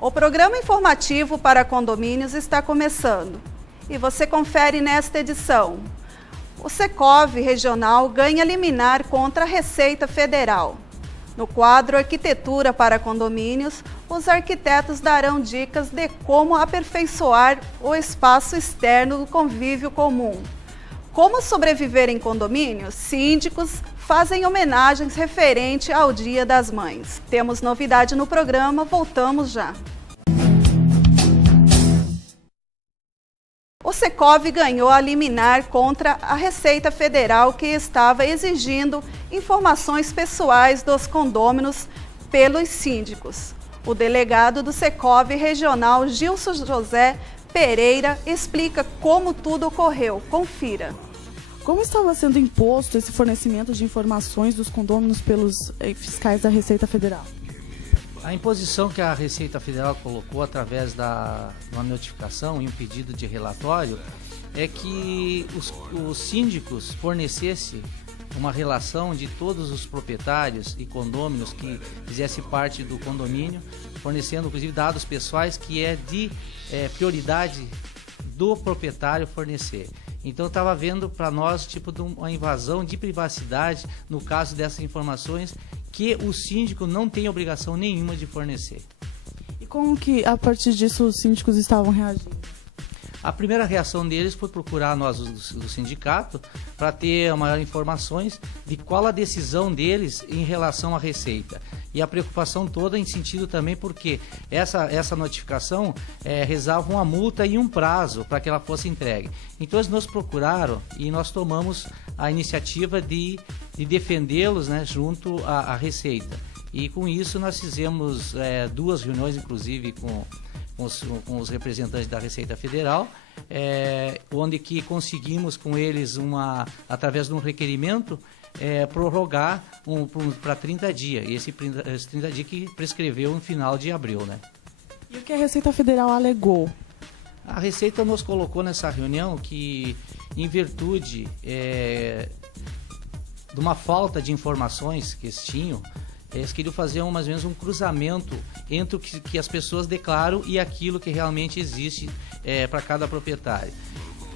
O programa informativo para condomínios está começando e você confere nesta edição. O Secov Regional ganha liminar contra a Receita Federal. No quadro Arquitetura para Condomínios, os arquitetos darão dicas de como aperfeiçoar o espaço externo do convívio comum. Como sobreviver em condomínios, síndicos fazem homenagens referente ao Dia das Mães. Temos novidade no programa, voltamos já. O Secov ganhou a liminar contra a Receita Federal que estava exigindo informações pessoais dos condôminos pelos síndicos. O delegado do Secov Regional, Gilson José Pereira, explica como tudo ocorreu. Confira. Como estava sendo imposto esse fornecimento de informações dos condôminos pelos fiscais da Receita Federal? A imposição que a Receita Federal colocou através de uma notificação e um pedido de relatório é que os síndicos fornecessem uma relação de todos os proprietários e condôminos que fizessem parte do condomínio, fornecendo inclusive dados pessoais que é de prioridade do proprietário fornecer. Então estava havendo para nós tipo de uma invasão de privacidade no caso dessas informações que o síndico não tem obrigação nenhuma de fornecer. E como que a partir disso os síndicos estavam reagindo? A primeira reação deles foi procurar nós do sindicato para ter maiores informações de qual a decisão deles em relação à Receita. E a preocupação toda em sentido também porque essa notificação rezava uma multa e um prazo para que ela fosse entregue. Então eles nos procuraram e nós tomamos a iniciativa de defendê-los, né, junto à Receita. E com isso nós fizemos duas reuniões, inclusive com os representantes da Receita Federal, onde que conseguimos com eles, através de um requerimento, prorrogar para 30 dias. E esse 30 dias que prescreveu no final de abril, né? E o que a Receita Federal alegou? A Receita nos colocou nessa reunião que, em virtude de uma falta de informações que eles tinham, eles queriam fazer mais ou menos um cruzamento entre o que as pessoas declaram e aquilo que realmente existe para cada proprietário.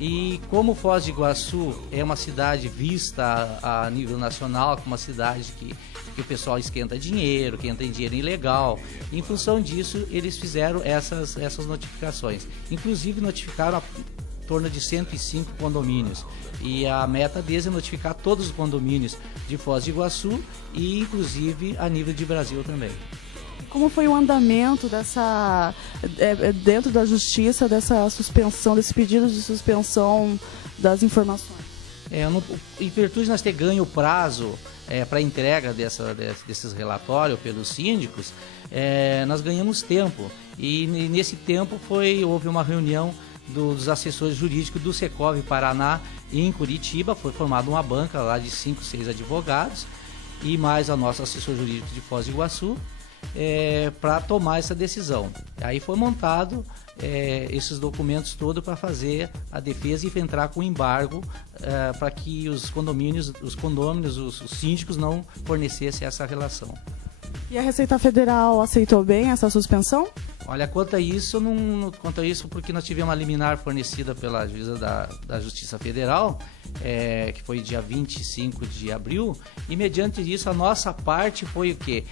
E como Foz do Iguaçu é uma cidade vista a nível nacional como uma cidade que o pessoal esquenta dinheiro, que entra em dinheiro ilegal, em função disso eles fizeram essas notificações. Inclusive notificaram em torno de 105 condomínios. E a meta deles é notificar todos os condomínios de Foz do Iguaçu e inclusive a nível de Brasil também. Como foi o andamento dentro da Justiça, dessa suspensão, desse pedido de suspensão das informações? Em virtude de nós ter ganho o prazo para entrega desses relatórios pelos síndicos, nós ganhamos tempo. E nesse tempo houve uma reunião dos assessores jurídicos do Secov Paraná em Curitiba. Foi formada uma banca lá de 5, 6 advogados e mais a nossa assessor jurídico de Foz do Iguaçu para tomar essa decisão. Aí foi montado esses documentos todos para fazer a defesa e entrar com embargo para que os condôminos, os síndicos não fornecessem essa relação. E a Receita Federal aceitou bem essa suspensão? Olha, quanto a isso, porque nós tivemos uma liminar fornecida pela juíza da Justiça Federal, que foi dia 25 de abril, e mediante isso a nossa parte foi o quê?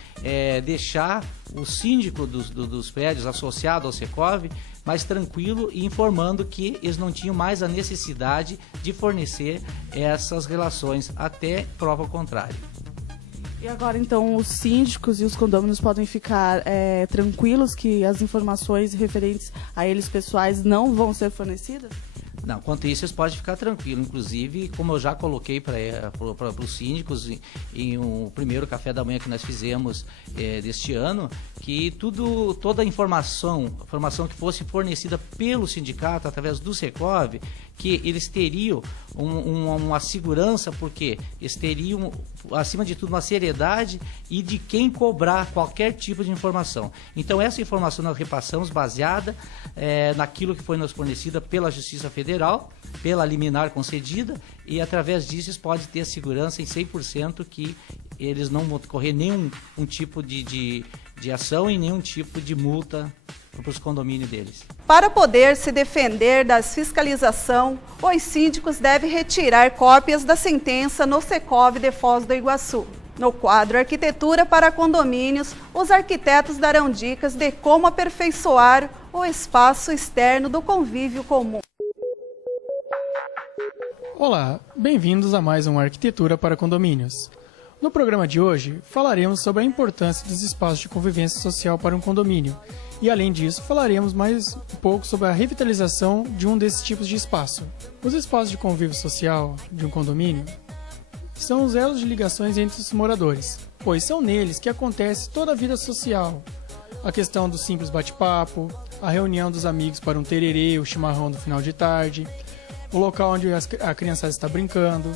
Deixar o síndico dos prédios associado ao Secov mais tranquilo e informando que eles não tinham mais a necessidade de fornecer essas relações até prova contrária. E agora, então, os síndicos e os condôminos podem ficar tranquilos que as informações referentes a eles pessoais não vão ser fornecidas? Não, quanto a isso, eles podem ficar tranquilos. Inclusive, como eu já coloquei para os síndicos em um primeiro café da manhã que nós fizemos deste ano, que toda a informação que fosse fornecida pelo sindicato através do Secov, que eles teriam uma segurança, porque eles teriam, acima de tudo, uma seriedade e de quem cobrar qualquer tipo de informação. Então, essa informação nós repassamos baseada naquilo que foi nos fornecida pela Justiça Federal, pela liminar concedida, e através disso eles podem ter a segurança em 100% que eles não vão correr nenhum tipo de ação e nenhum tipo de multa os condomínios deles. Para poder se defender da fiscalização, os síndicos devem retirar cópias da sentença no Secov de Foz do Iguaçu. No quadro Arquitetura para Condomínios, os arquitetos darão dicas de como aperfeiçoar o espaço externo do convívio comum. Olá, bem-vindos a mais um Arquitetura para Condomínios. No programa de hoje, falaremos sobre a importância dos espaços de convivência social para um condomínio e, além disso, falaremos mais um pouco sobre a revitalização de um desses tipos de espaço. Os espaços de convívio social de um condomínio são os elos de ligações entre os moradores, pois são neles que acontece toda a vida social. A questão do simples bate-papo, a reunião dos amigos para um tererê ou chimarrão no final de tarde, o local onde a criançada está brincando,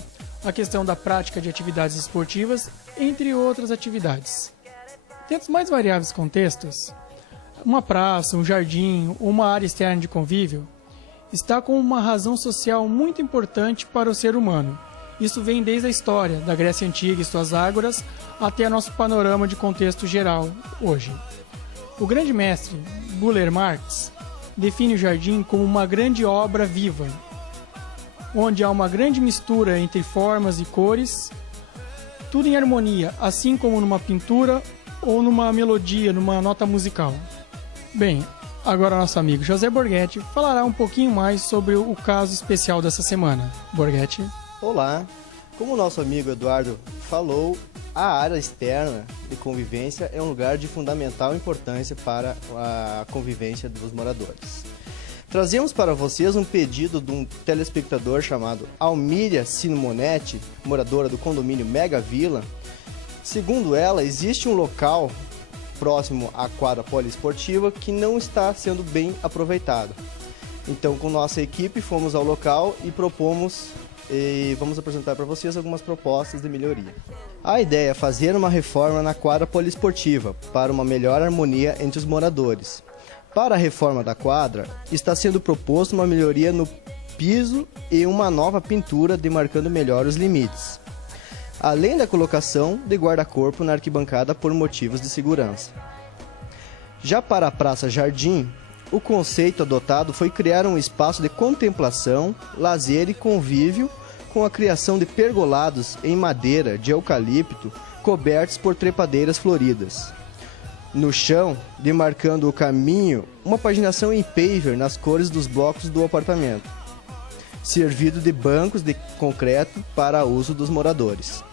a questão da prática de atividades esportivas, entre outras atividades. Dentro dos mais variáveis contextos, uma praça, um jardim ou uma área externa de convívio está com uma razão social muito importante para o ser humano. Isso vem desde a história da Grécia Antiga e suas ágoras até nosso panorama de contexto geral hoje. O grande mestre Buller Marx define o jardim como uma grande obra viva, onde há uma grande mistura entre formas e cores, tudo em harmonia, assim como numa pintura ou numa melodia, numa nota musical. Bem, agora nosso amigo José Borghetti falará um pouquinho mais sobre o caso especial dessa semana. Borghetti. Olá, como o nosso amigo Eduardo falou, a área externa de convivência é um lugar de fundamental importância para a convivência dos moradores. Trazemos para vocês um pedido de um telespectador chamado Almíria Simonetti, moradora do condomínio Mega Vila. Segundo ela, existe um local próximo à quadra poliesportiva que não está sendo bem aproveitado. Então, com nossa equipe, fomos ao local e vamos apresentar para vocês algumas propostas de melhoria. A ideia é fazer uma reforma na quadra poliesportiva para uma melhor harmonia entre os moradores. Para a reforma da quadra, está sendo proposto uma melhoria no piso e uma nova pintura demarcando melhor os limites, além da colocação de guarda-corpo na arquibancada por motivos de segurança. Já para a Praça Jardim, o conceito adotado foi criar um espaço de contemplação, lazer e convívio com a criação de pergolados em madeira de eucalipto cobertos por trepadeiras floridas. No chão, demarcando o caminho, uma paginação em paver nas cores dos blocos do apartamento, servido de bancos de concreto para uso dos moradores.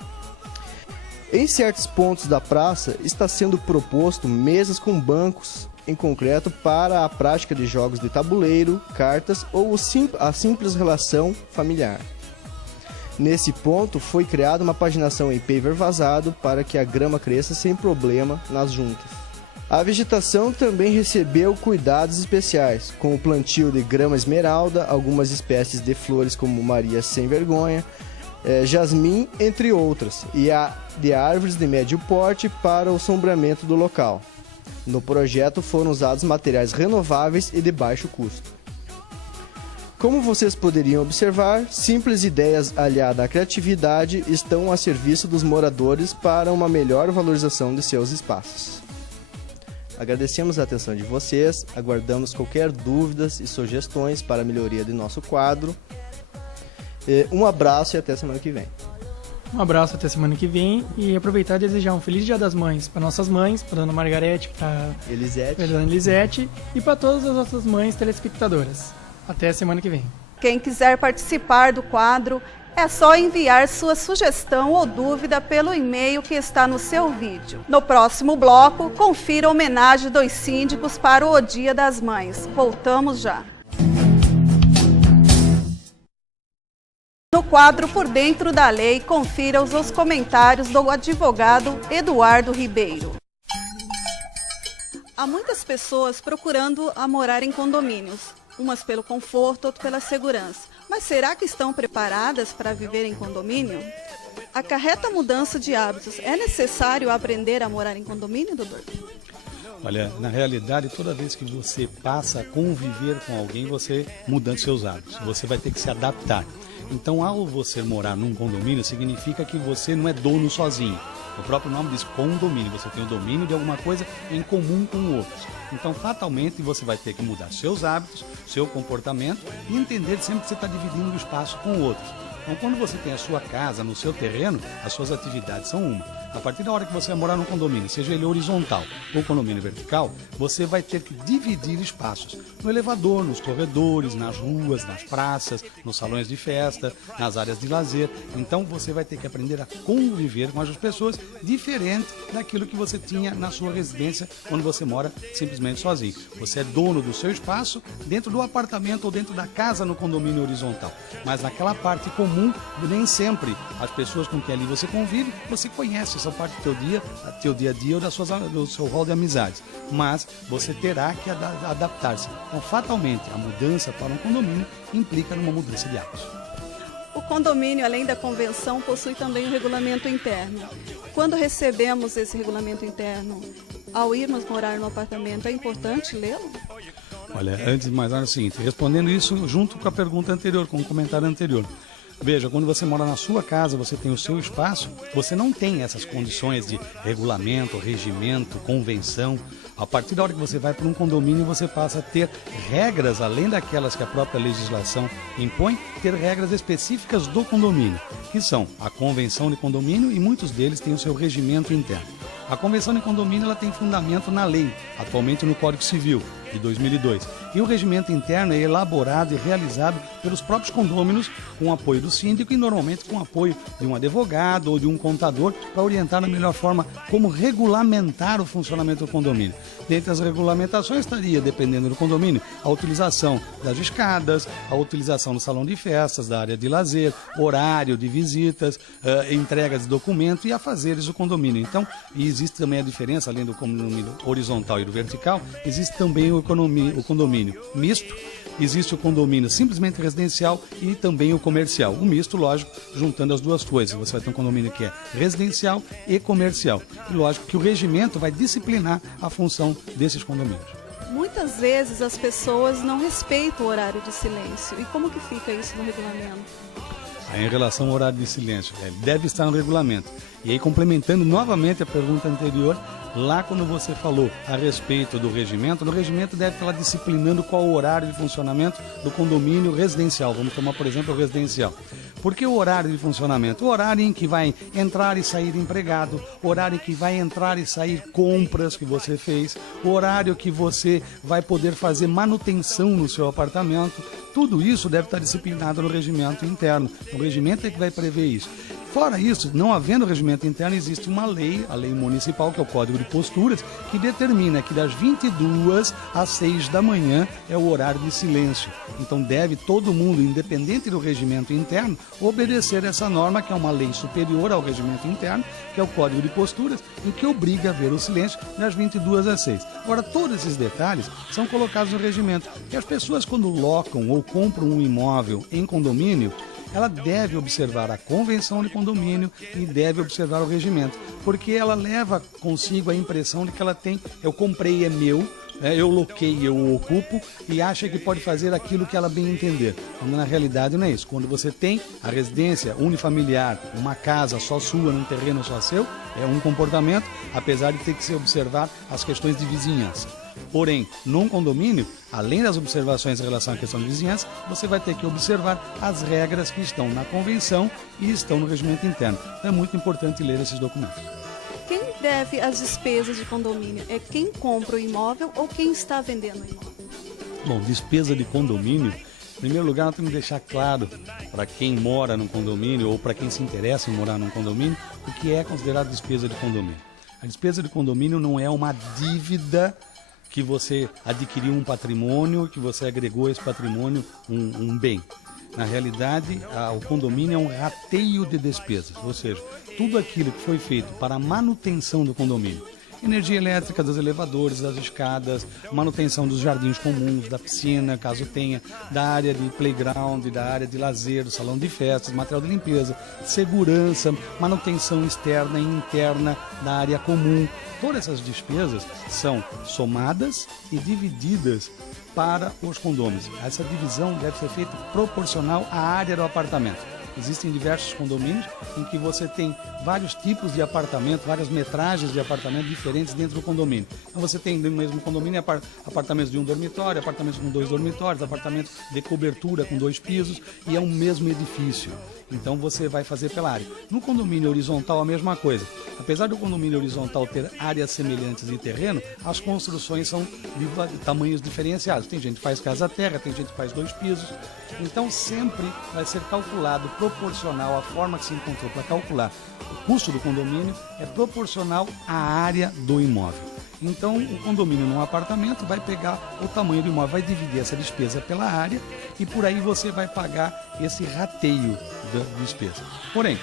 Em certos pontos da praça, está sendo proposto mesas com bancos em concreto para a prática de jogos de tabuleiro, cartas ou a simples relação familiar. Nesse ponto, foi criada uma paginação em paver vazado para que a grama cresça sem problema nas juntas. A vegetação também recebeu cuidados especiais, com o plantio de grama esmeralda, algumas espécies de flores como Maria Sem Vergonha, jasmim, entre outras, e de árvores de médio porte para o sombreamento do local. No projeto foram usados materiais renováveis e de baixo custo. Como vocês poderiam observar, simples ideias aliadas à criatividade estão a serviço dos moradores para uma melhor valorização de seus espaços. Agradecemos a atenção de vocês, aguardamos qualquer dúvidas e sugestões para a melhoria de nosso quadro. Um abraço e até semana que vem. Um abraço até semana que vem e aproveitar e desejar um feliz Dia das Mães para nossas mães, para a Dona Margarete, para a Dona Elisete e para todas as nossas mães telespectadoras. Até a semana que vem. Quem quiser participar do quadro, é só enviar sua sugestão ou dúvida pelo e-mail que está no seu vídeo. No próximo bloco, confira a homenagem dos síndicos para o Dia das Mães. Voltamos já. No quadro Por Dentro da Lei, confira os comentários do advogado Eduardo Ribeiro. Há muitas pessoas procurando morar em condomínios, umas pelo conforto, outras pela segurança. Mas será que estão preparadas para viver em condomínio? Acarreta mudança de hábitos. É necessário aprender a morar em condomínio, doutor? Olha, na realidade, toda vez que você passa a conviver com alguém, você mudando seus hábitos, você vai ter que se adaptar. Então, ao você morar num condomínio, significa que você não é dono sozinho. O próprio nome diz condomínio, você tem o domínio de alguma coisa em comum com outros. Então, fatalmente, você vai ter que mudar seus hábitos, seu comportamento e entender sempre que você está dividindo o espaço com outros. Então, quando você tem a sua casa no seu terreno, as suas atividades são uma. A partir da hora que você vai morar num condomínio, seja ele horizontal ou condomínio vertical, você vai ter que dividir espaços. No elevador, nos corredores, nas ruas, nas praças, nos salões de festa, nas áreas de lazer. Então, você vai ter que aprender a conviver com as pessoas diferente daquilo que você tinha na sua residência quando você mora simplesmente sozinho. Você é dono do seu espaço dentro do apartamento ou dentro da casa no condomínio horizontal. Mas naquela parte comum, nem sempre as pessoas com quem ali você convive, você conhece essa parte do teu dia a dia ou do seu rol de amizades. Mas você terá que adaptar-se. Então, fatalmente, a mudança para um condomínio implica numa mudança de hábitos. O condomínio, além da convenção, possui também o regulamento interno. Quando recebemos esse regulamento interno, ao irmos morar no apartamento, é importante lê-lo? Olha, antes de mais nada é o seguinte, respondendo isso junto com a pergunta anterior, com o comentário anterior. Veja, quando você mora na sua casa, você tem o seu espaço, você não tem essas condições de regulamento, regimento, convenção. A partir da hora que você vai para um condomínio, você passa a ter regras, além daquelas que a própria legislação impõe, ter regras específicas do condomínio, que são a convenção de condomínio e muitos deles têm o seu regimento interno. A convenção de condomínio ela tem fundamento na lei, atualmente no Código Civil, de 2002. E o regimento interno é elaborado e realizado pelos próprios condôminos com o apoio do síndico e normalmente com o apoio de um advogado ou de um contador para orientar da melhor forma como regulamentar o funcionamento do condomínio. Dentre as regulamentações estaria, dependendo do condomínio, a utilização das escadas, a utilização do salão de festas, da área de lazer, horário de visitas, entrega de documentos e afazeres do condomínio. Então, existe também a diferença, além do condomínio horizontal e do vertical, existe também o condomínio misto, existe o condomínio simplesmente residencial e também o comercial. O misto, lógico, juntando as duas coisas. Você vai ter um condomínio que é residencial e comercial. E lógico que o regimento vai disciplinar a função desses condomínios. Muitas vezes as pessoas não respeitam o horário de silêncio. E como que fica isso no regulamento? Em relação ao horário de silêncio, ele deve estar no regulamento. E aí, complementando novamente a pergunta anterior, lá quando você falou a respeito do regimento, no regimento deve estar lá disciplinando qual o horário de funcionamento do condomínio residencial. Vamos tomar, por exemplo, o residencial. Por que o horário de funcionamento? O horário em que vai entrar e sair empregado, o horário em que vai entrar e sair compras que você fez, o horário que você vai poder fazer manutenção no seu apartamento. Tudo isso deve estar disciplinado no regimento interno. O regimento é que vai prever isso. Fora isso, não havendo regimento interno, existe uma lei, a lei municipal, que é o Código de Posturas, que determina que das 22 às 6 da manhã é o horário de silêncio. Então deve todo mundo, independente do regimento interno, obedecer essa norma, que é uma lei superior ao regimento interno, que é o Código de Posturas, em que obriga a haver o silêncio das 22 às 6. Agora, todos esses detalhes são colocados no regimento. E as pessoas, quando locam ou compram um imóvel em condomínio, ela deve observar a convenção de condomínio e deve observar o regimento, porque ela leva consigo a impressão de que ela tem, eu comprei, é meu, eu loquei, eu ocupo, e acha que pode fazer aquilo que ela bem entender. Quando na realidade não é isso. Quando você tem a residência unifamiliar, uma casa só sua, num terreno só seu, é um comportamento, apesar de ter que se observar as questões de vizinhança. Porém, num condomínio, além das observações em relação à questão de vizinhança, você vai ter que observar as regras que estão na convenção e estão no regimento interno. Então é muito importante ler esses documentos. Quem deve as despesas de condomínio? É quem compra o imóvel ou quem está vendendo o imóvel? Bom, despesa de condomínio, em primeiro lugar, nós temos que deixar claro para quem mora num condomínio ou para quem se interessa em morar num condomínio, o que é considerado despesa de condomínio. A despesa de condomínio não é uma dívida que você adquiriu um patrimônio, que você agregou a esse patrimônio um bem. Na realidade, o condomínio é um rateio de despesas, ou seja, tudo aquilo que foi feito para a manutenção do condomínio energia elétrica dos elevadores, das escadas, manutenção dos jardins comuns, da piscina, caso tenha, da área de playground, da área de lazer, do salão de festas, material de limpeza, segurança, manutenção externa e interna da área comum. Todas essas despesas são somadas e divididas para os condôminos. Essa divisão deve ser feita proporcional à área do apartamento. Existem diversos condomínios em que você tem vários tipos de apartamento, várias metragens de apartamento diferentes dentro do condomínio. Então você tem no mesmo condomínio apartamentos de um dormitório, apartamentos com 2 dormitórios, apartamentos de cobertura com 2 pisos e é um mesmo edifício. Então você vai fazer pela área. No condomínio horizontal a mesma coisa. Apesar do condomínio horizontal ter áreas semelhantes de terreno, as construções são de tamanhos diferenciados. Tem gente que faz casa-terra, tem gente que faz 2 pisos. Então sempre vai ser calculado proporcional, a forma que se encontrou para calcular o custo do condomínio é proporcional à área do imóvel. Então o condomínio num apartamento vai pegar o tamanho do imóvel, vai dividir essa despesa pela área e por aí você vai pagar esse rateio da despesa. Porém,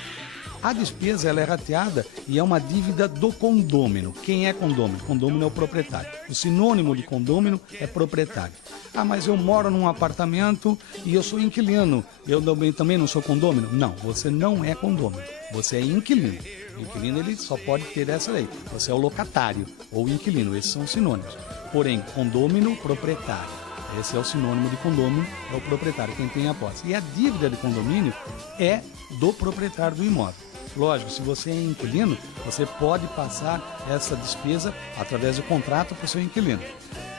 a despesa ela é rateada e é uma dívida do condômino. Quem é condômino? Condômino é o proprietário. O sinônimo de condômino é proprietário. Ah, mas eu moro num apartamento e eu sou inquilino. Eu também não sou condômino? Não, você não é condômino. Você é inquilino. O inquilino ele só pode ter essa lei. Você é o locatário ou inquilino. Esses são sinônimos. Porém, condômino, proprietário. Esse é o sinônimo de condômino, é o proprietário, quem tem a posse. E a dívida de condomínio é do proprietário do imóvel. Lógico, se você é inquilino, você pode passar essa despesa através do contrato para o seu inquilino.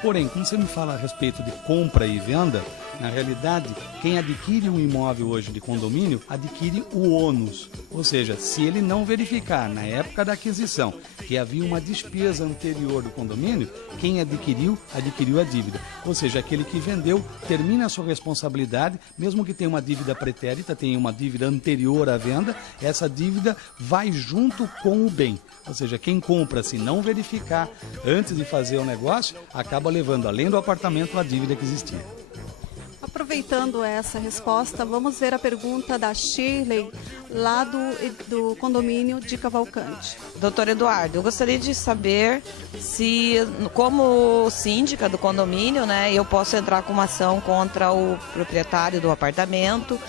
Porém, quando você me fala a respeito de compra e venda, na realidade, quem adquire um imóvel hoje de condomínio, adquire o ônus. Ou seja, se ele não verificar na época da aquisição que havia uma despesa anterior do condomínio, quem adquiriu a dívida. Ou seja, aquele que vendeu termina a sua responsabilidade, mesmo que tenha uma dívida pretérita, tenha uma dívida anterior à venda, essa dívida vai junto com o bem. Ou seja, quem compra, se não verificar antes de fazer o negócio, acaba levando, além do apartamento, a dívida que existia. Aproveitando essa resposta, vamos ver a pergunta da Shirley, lá do condomínio de Cavalcante. Doutor Eduardo, eu gostaria de saber se, como síndica do condomínio, né, eu posso entrar com uma ação contra o proprietário do apartamento,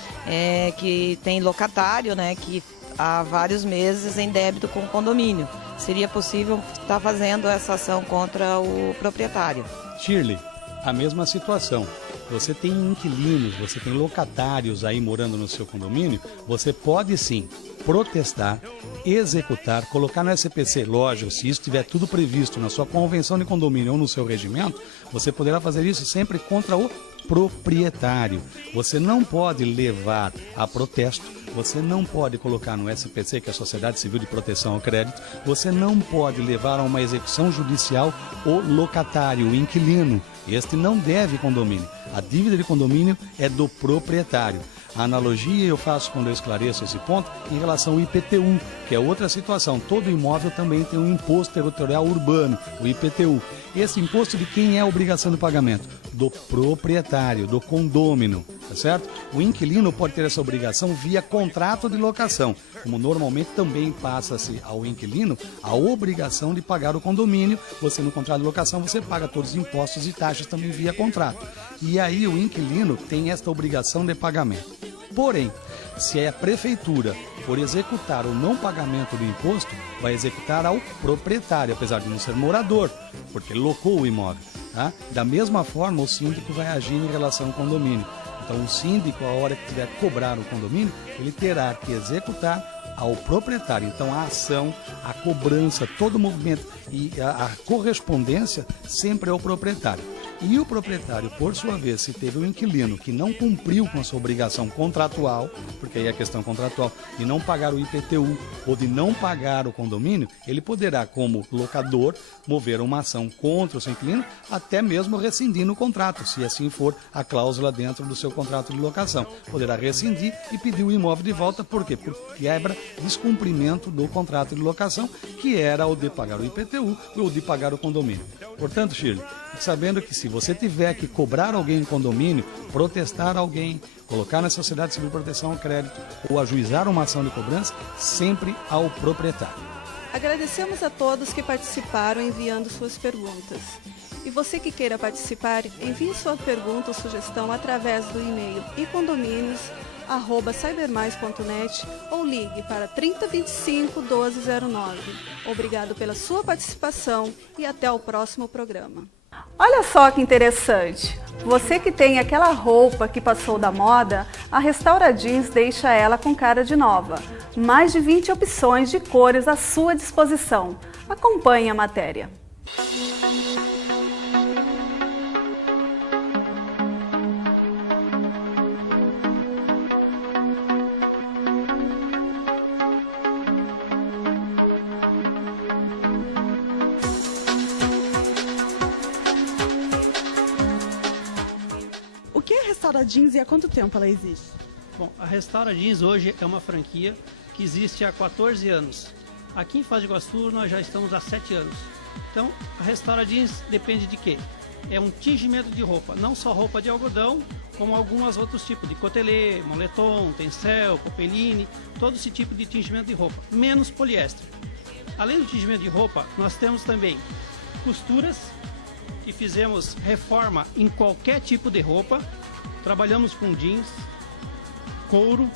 que tem locatário, né, que há vários meses em débito com o condomínio. Seria possível estar fazendo essa ação contra o proprietário? Shirley, a mesma situação. Você tem inquilinos, você tem locatários aí morando no seu condomínio, você pode sim protestar, executar, colocar no SPC, lógico, se isso estiver tudo previsto na sua convenção de condomínio ou no seu regimento, você poderá fazer isso sempre contra o proprietário. Você não pode levar a protesto, você não pode colocar no SPC, que é a Sociedade Civil de Proteção ao Crédito, você não pode levar a uma execução judicial o locatário, o inquilino. Este não deve condomínio. A dívida de condomínio é do proprietário. A analogia eu faço quando eu esclareço esse ponto em relação ao IPTU, que é outra situação. Todo imóvel também tem um imposto territorial urbano, o IPTU. Esse imposto de quem é a obrigação de pagamento? Do proprietário, do condômino, tá certo? O inquilino pode ter essa obrigação via contrato de locação, como normalmente também passa-se ao inquilino a obrigação de pagar o condomínio. Você no contrato de locação você paga todos os impostos e taxas também via contrato. E aí o inquilino tem esta obrigação de pagamento. Porém, se a prefeitura for executar o não pagamento do imposto, vai executar ao proprietário, apesar de não ser morador, porque locou o imóvel. Tá? Da mesma forma, o síndico vai agir em relação ao condomínio. Então, o síndico, a hora que tiver que cobrar o condomínio, ele terá que executar ao proprietário. Então, a ação, a cobrança, todo o movimento e a correspondência sempre é o proprietário. E o proprietário, por sua vez, se teve um inquilino que não cumpriu com a sua obrigação contratual, porque aí é a questão contratual, de não pagar o IPTU ou de não pagar o condomínio, ele poderá, como locador, mover uma ação contra o seu inquilino, até mesmo rescindindo o contrato, se assim for a cláusula dentro do seu contrato de locação. Poderá rescindir e pedir o imóvel de volta, por quê? Por quebra, descumprimento do contrato de locação, que era o de pagar o IPTU ou de pagar o condomínio. Portanto, Shirley, sabendo que se você tiver que cobrar alguém em condomínio, protestar alguém, colocar na Sociedade Civil de Proteção ao Crédito ou ajuizar uma ação de cobrança, sempre ao proprietário. Agradecemos a todos que participaram enviando suas perguntas. E você que queira participar, envie sua pergunta ou sugestão através do e-mail econdominios@cybermais.net ou ligue para 3025 1209. Obrigado pela sua participação e até o próximo programa. Olha só que interessante! Você que tem aquela roupa que passou da moda, a Restaura Jeans deixa ela com cara de nova. Mais de 20 opções de cores à sua disposição. Acompanhe a matéria. O que é a Restaura Jeans e há quanto tempo ela existe? Bom, a Restaura Jeans hoje é uma franquia que existe há 14 anos. Aqui em Foz do Iguaçu nós já estamos há 7 anos. Então, a Restaura Jeans depende de quê? É um tingimento de roupa, não só roupa de algodão, como alguns outros tipos de cotelê, moletom, tencel, popeline, todo esse tipo de tingimento de roupa, menos poliéster. Além do tingimento de roupa, nós temos também costuras, que fizemos reforma em qualquer tipo de roupa. Trabalhamos com jeans, couro.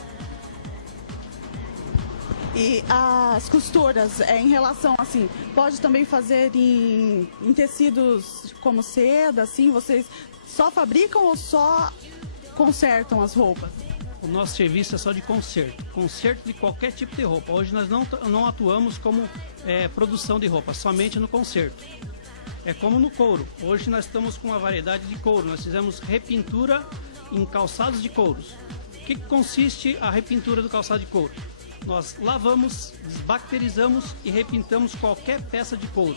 E as costuras, em relação assim, pode também fazer em tecidos como seda, assim, vocês só fabricam ou só consertam as roupas? O nosso serviço é só de conserto, conserto de qualquer tipo de roupa. Hoje nós não atuamos como produção de roupa, somente no conserto. É como no couro. Hoje nós estamos com uma variedade de couro. Nós fizemos repintura em calçados de couros. O que consiste a repintura do calçado de couro? Nós lavamos, desbacterizamos e repintamos qualquer peça de couro.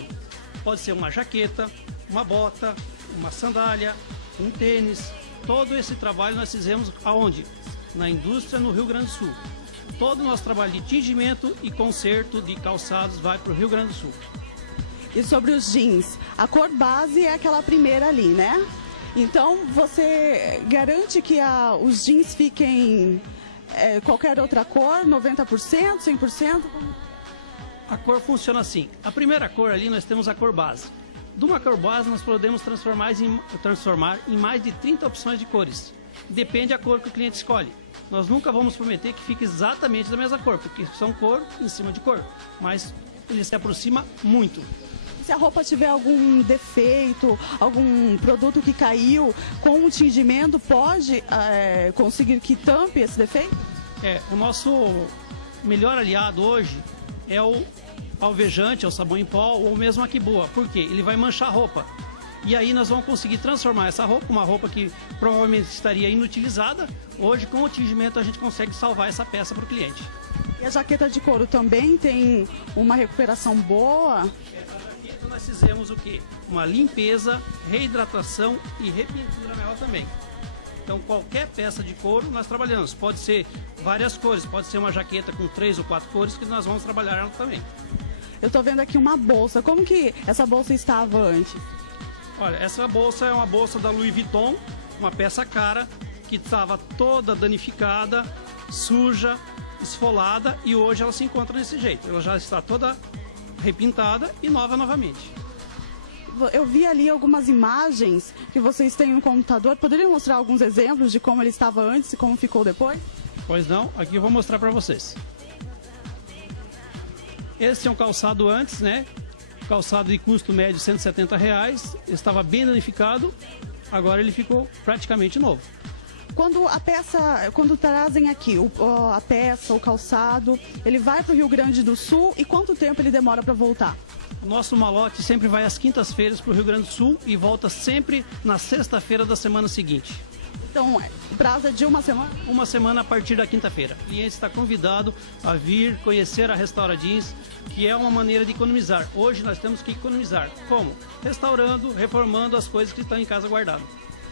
Pode ser uma jaqueta, uma bota, uma sandália, um tênis. Todo esse trabalho nós fizemos aonde? Na indústria no Rio Grande do Sul. Todo o nosso trabalho de tingimento e conserto de calçados vai para o Rio Grande do Sul. E sobre os jeans, a cor base é aquela primeira ali, né? Então, você garante que os jeans fiquem qualquer outra cor, 90%, 100%? A cor funciona assim. A primeira cor ali nós temos a cor base. De uma cor base nós podemos transformar em mais de 30 opções de cores. Depende da cor que o cliente escolhe. Nós nunca vamos prometer que fique exatamente da mesma cor, porque são cor em cima de cor. Mas ele se aproxima muito. Se a roupa tiver algum defeito, algum produto que caiu, com o tingimento, pode conseguir que tampe esse defeito? O nosso melhor aliado hoje é o alvejante, é o sabão em pó ou mesmo a Quiboa. Por quê? Ele vai manchar a roupa. E aí nós vamos conseguir transformar essa roupa, uma roupa que provavelmente estaria inutilizada. Hoje, com o tingimento, a gente consegue salvar essa peça para o cliente. E a jaqueta de couro também tem uma recuperação boa? Nós fizemos o quê? Uma limpeza, reidratação e repintura nela também. Então qualquer peça de couro nós trabalhamos. Pode ser várias cores, pode ser uma jaqueta com 3 ou 4 cores que nós vamos trabalhar ela também. Eu estou vendo aqui uma bolsa. Como que essa bolsa estava antes? Olha, essa bolsa é uma bolsa da Louis Vuitton, uma peça cara, que estava toda danificada, suja, esfolada, e hoje ela se encontra desse jeito. Ela já está toda repintada e nova novamente. Eu vi ali algumas imagens que vocês têm no computador. Poderiam mostrar alguns exemplos de como ele estava antes e como ficou depois? Pois não, aqui eu vou mostrar para vocês. Esse é um calçado antes, né? Calçado de custo médio R$ 170, estava bem danificado, agora ele ficou praticamente novo. Quando trazem aqui a peça, o calçado, ele vai para o Rio Grande do Sul e quanto tempo ele demora para voltar? O nosso malote sempre vai às quintas-feiras para o Rio Grande do Sul e volta sempre na sexta-feira da semana seguinte. Então, o prazo é de uma semana? Uma semana a partir da quinta-feira. O cliente está convidado a vir conhecer a Restaura Jeans, que é uma maneira de economizar. Hoje nós temos que economizar. Como? Restaurando, reformando as coisas que estão em casa guardadas.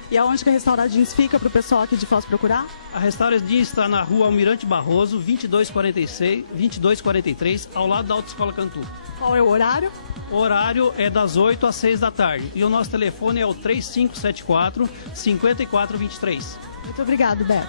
E aonde que a Restaura Jeans fica para o pessoal aqui de Foz procurar? A Restaura Jeans está na rua Almirante Barroso, 2243, ao lado da Autoescola Cantu. Qual é o horário? O horário é das 8 às 6 da tarde. E o nosso telefone é o 3574-5423. Muito obrigado, Beto.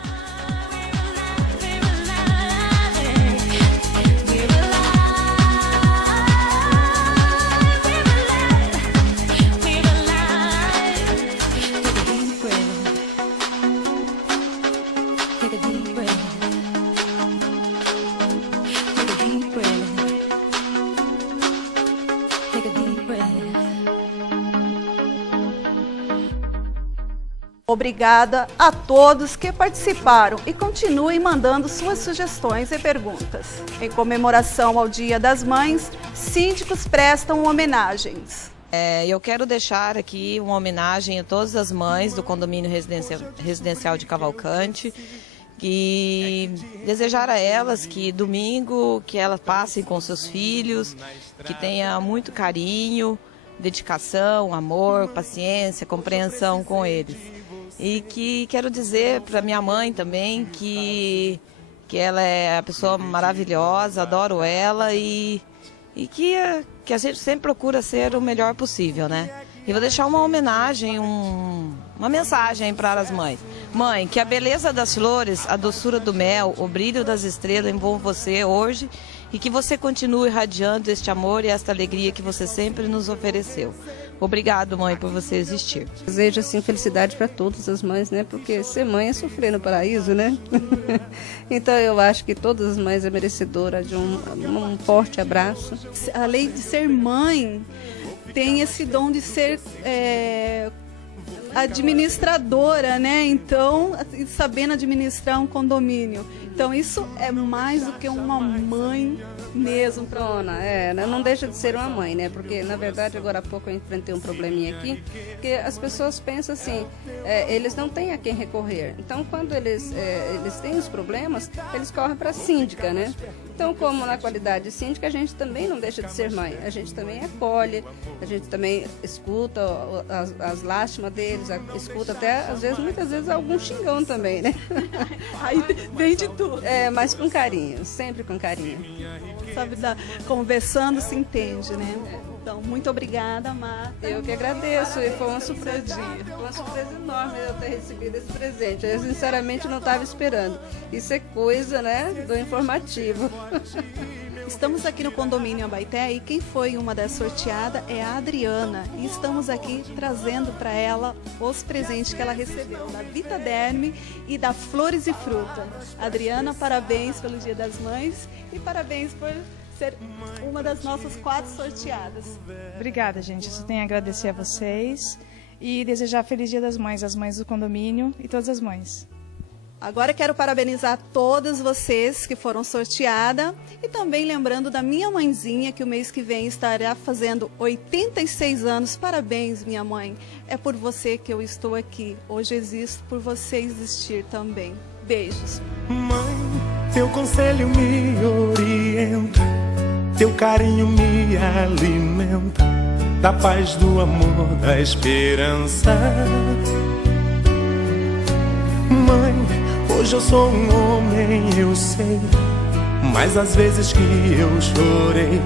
Obrigada a todos que participaram e continuem mandando suas sugestões e perguntas. Em comemoração ao Dia das Mães, síndicos prestam homenagens. Eu quero deixar aqui uma homenagem a todas as mães do condomínio residencial de Cavalcante e desejar a elas que domingo que elas passem com seus filhos, que tenha muito carinho, dedicação, amor, paciência, compreensão com eles. E que quero dizer para minha mãe também que ela é a pessoa maravilhosa, adoro ela e que a gente sempre procura ser o melhor possível, né? E vou deixar uma homenagem, uma mensagem para as mães. Mãe, que a beleza das flores, a doçura do mel, o brilho das estrelas envolvam você hoje e que você continue irradiando este amor e esta alegria que você sempre nos ofereceu. Obrigado, mãe, por você existir. Desejo, assim, felicidade para todas as mães, né? Porque ser mãe é sofrer no paraíso, né? Então, eu acho que todas as mães é merecedora de um forte abraço. Além de ser mãe, tem esse dom de ser administradora, né? Então, sabendo administrar um condomínio. Então, isso é mais do que uma mãe mesmo. Não deixa de ser uma mãe, né? Porque, na verdade, agora há pouco eu enfrentei um probleminha aqui, que as pessoas pensam assim, eles não têm a quem recorrer. Então, quando eles têm os problemas, eles correm para a síndica, né? Então, como na qualidade de síndica, a gente também não deixa de ser mãe. A gente também acolhe, a gente também escuta as lástimas deles, escuta até, muitas vezes, algum xingão também, né? Aí vem de tudo. Mas com carinho, sempre com carinho. Sabe, conversando se entende, né? Então, muito obrigada, Marta. Eu que agradeço, e foi uma surpresa enorme eu ter recebido esse presente. Eu, sinceramente, não estava esperando. Isso é coisa, né, do informativo. Estamos aqui no condomínio Abaeté e quem foi uma das sorteadas é a Adriana. E estamos aqui trazendo para ela os presentes que ela recebeu, da Vita Derme e da Flores e Fruta. Adriana, parabéns pelo Dia das Mães e parabéns por ser uma das nossas 4 sorteadas. Obrigada, gente. Eu só tenho a agradecer a vocês e desejar feliz Dia das Mães, às mães do condomínio e todas as mães. Agora quero parabenizar todas vocês que foram sorteadas e também lembrando da minha mãezinha que o mês que vem estará fazendo 86 anos. Parabéns, minha mãe. É por você que eu estou aqui. Hoje existo por você existir também. Beijos. Mãe, teu conselho me orienta, teu carinho me alimenta, da paz, do amor, da esperança. Mãe, hoje eu sou um homem, eu sei, mas às vezes que eu chorei,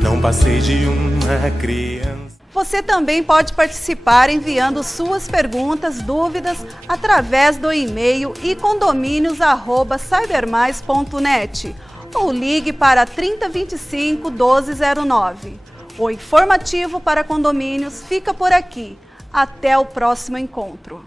não passei de uma criança. Você também pode participar enviando suas perguntas, dúvidas, através do e-mail icondominios@cybermais.net ou ligue para 3025 1209. O informativo para condomínios fica por aqui. Até o próximo encontro.